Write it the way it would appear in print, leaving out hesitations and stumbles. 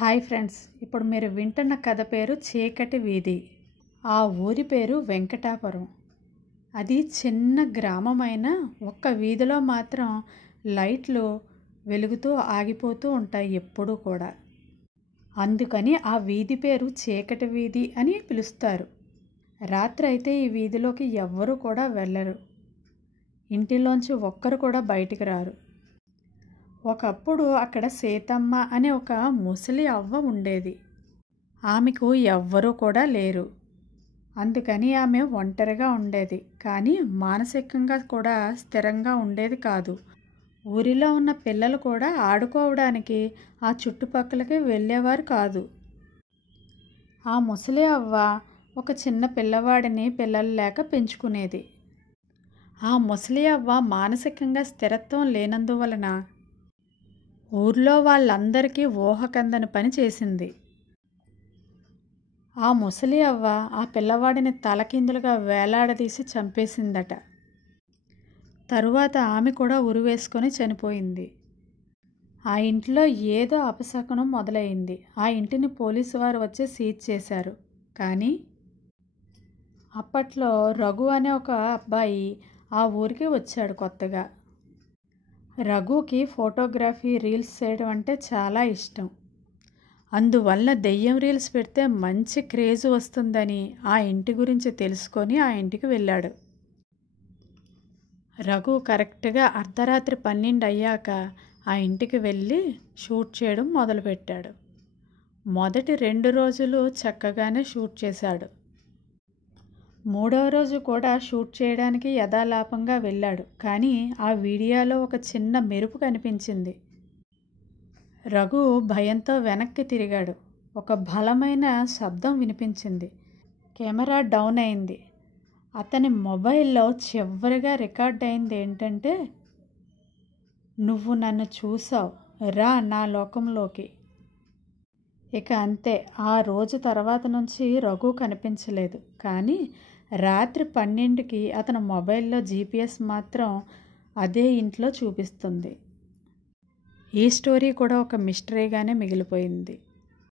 Hi friends, ఇప్పుడు మీరు వింటున్న కథ పేరు చీకటి వీధి. ఆ ఊరి పేరు వెంకటాపురం. అది చిన్న గ్రామమైన ఒక్క వీధిలో మాత్రం లైట్లు వెలుగుతూ ఆగిపోతూ ఉంటాయి ఎప్పుడూ కూడా. అందుకని ఆ వీధి పేరు చీకటి వీధి అని పిలుస్తారు. రాత్రి అయితే ఈ వీధిలోకి ఎవ్వరూ కూడా వెళ్ళరు. ఇంటిలోంచి ఒక్కరు కూడా బయటికి రారు. ఒకప్పుడు అక్కడ సీతమ్మ అనే ఒక ముసలి అవ్వ ఉండేది. ఆమెకు ఎవ్వరూ కూడా లేరు. అందుకని ఆమె ఒంటరిగా ఉండేది. కానీ మానసికంగా కూడా స్థిరంగా ఉండేది కాదు. ఊరిలో ఉన్న పిల్లలు కూడా ఆడుకోవడానికి ఆ చుట్టుపక్కలకి వెళ్ళేవారు కాదు. ఆ ముసలి అవ్వ ఒక చిన్న పిల్లవాడిని పిల్లలు లేక పెంచుకునేది. ఆ ముసలి అవ్వ మానసికంగా స్థిరత్వం లేనందువలన ఊర్లో వాళ్ళందరికీ ఊహకందని పని చేసింది. ఆ ముసలి అవ్వ ఆ పిల్లవాడిని తలకిందులుగా వేలాడదీసి చంపేసిందట. తరువాత ఆమె కూడా ఉరివేసుకొని చనిపోయింది. ఆ ఇంట్లో ఏదో అపశకునం మొదలైంది. ఆ ఇంటిని పోలీసు వారు వచ్చి సీజ్ చేశారు. కానీ అప్పట్లో రఘు అనే ఒక అబ్బాయి ఆ ఊరికి వచ్చాడు కొత్తగా. రఘుకి ఫోటోగ్రఫీ, రీల్స్ చేయడం అంటే చాలా ఇష్టం. అందువల్ల దెయ్యం రీల్స్ పెడితే మంచి క్రేజ్ వస్తుందని ఆ ఇంటి గురించి తెలుసుకొని ఆ ఇంటికి వెళ్ళాడు. రఘు కరెక్ట్గా అర్ధరాత్రి 12 అయ్యాక ఆ ఇంటికి వెళ్ళి షూట్ చేయడం మొదలుపెట్టాడు. మొదటి 2 రోజులు చక్కగానే షూట్ చేశాడు. 3వ రోజు కూడా షూట్ చేయడానికి యథాలాపంగా వెళ్ళాడు. కానీ ఆ వీడియోలో ఒక చిన్న మెరుపు కనిపించింది. రఘు భయంతో వెనక్కి తిరిగాడు. ఒక బలమైన శబ్దం వినిపించింది. కెమెరా డౌన్ అయింది. అతని మొబైల్లో చివరిగా రికార్డ్ అయింది ఏంటంటే, "నువ్వు నన్ను చూసావు, రా నా లోకంలోకి." ఇక అంతే. ఆ రోజు తర్వాత నుంచి రఘు కనిపించలేదు. కానీ రాత్రి 12కి అతని మొబైల్లో GPS మాత్రం అదే ఇంట్లో చూపిస్తుంది. ఈ స్టోరీ కూడా ఒక మిస్టరీగానే మిగిలిపోయింది.